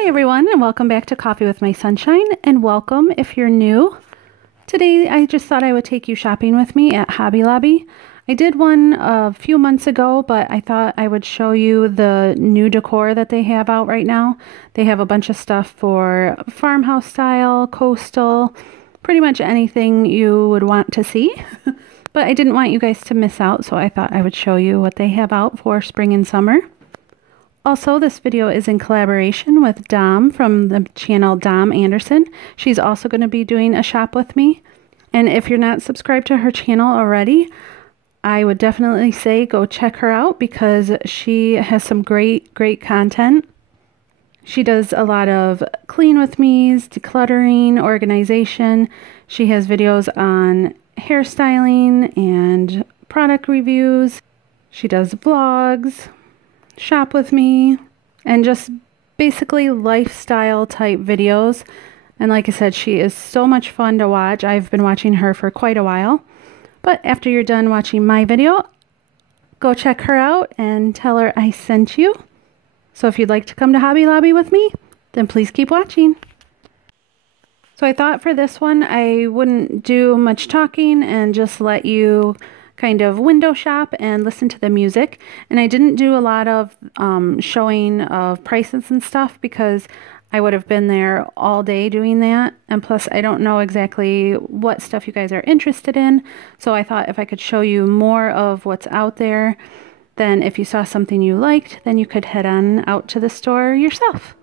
Hi everyone, and welcome back to Coffee with My Sunshine, and welcome if you're new. Today I just thought I would take you shopping with me at Hobby Lobby. I did one a few months ago, but I thought I would show you the new decor that they have out right now. They have a bunch of stuff for farmhouse style, coastal, pretty much anything you would want to see. But I didn't want you guys to miss out, so I thought I would show you what they have out for spring and summer. Also, this video is in collaboration with Dom from the channel Dom Anderson. She's also going to be doing a shop with me. And if you're not subscribed to her channel already, I would definitely say go check her out because she has some great content. She does a lot of clean with me's, decluttering, organization. She has videos on hairstyling and product reviews. She does vlogs, shop with me, and just basically lifestyle type videos. And like I said, she is so much fun to watch. I've been watching her for quite a while. But after you're done watching my video, go check her out and tell her I sent you. So if you'd like to come to Hobby Lobby with me, then please keep watching. So I thought for this one I wouldn't do much talking and just let you kind of window shop and listen to the music. And I didn't do a lot of showing of prices and stuff because I would have been there all day doing that. And plus I don't know exactly what stuff you guys are interested in. So I thought if I could show you more of what's out there, then if you saw something you liked, then you could head on out to the store yourself.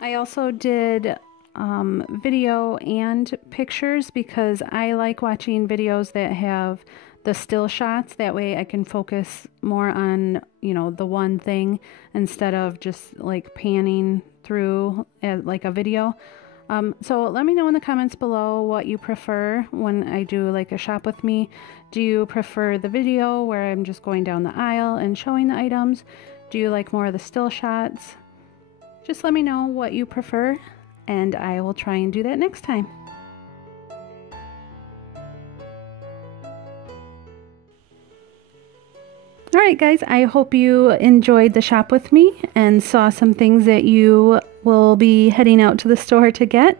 I also did video and pictures because I like watching videos that have the still shots. That way I can focus more on, you know, the one thing instead of just like panning through like a video. So let me know in the comments below what you prefer when I do like a shop with me. Do you prefer the video where I'm just going down the aisle and showing the items? Do you like more of the still shots? Just let me know what you prefer, and I will try and do that next time. Alright guys, I hope you enjoyed the shop with me and saw some things that you will be heading out to the store to get.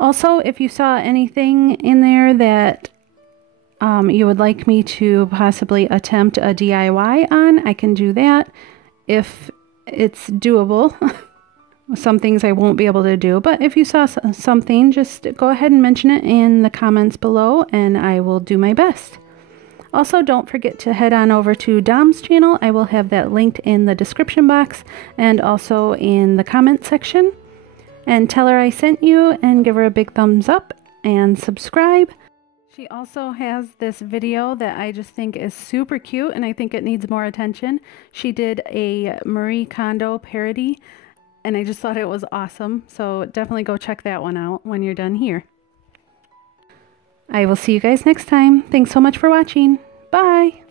Also, if you saw anything in there that you would like me to possibly attempt a DIY on, I can do that if it's doable. Some things I won't be able to do, but if you saw something, just go ahead and mention it in the comments below and I will do my best. Also, don't forget to head on over to Dom's channel. I will have that linked in the description box and also in the comment section. And tell her I sent you and give her a big thumbs up and subscribe. She also has this video that I just think is super cute and I think it needs more attention. She did a Marie Kondo parody and I just thought it was awesome. So definitely go check that one out when you're done here. I will see you guys next time. Thanks so much for watching. Bye!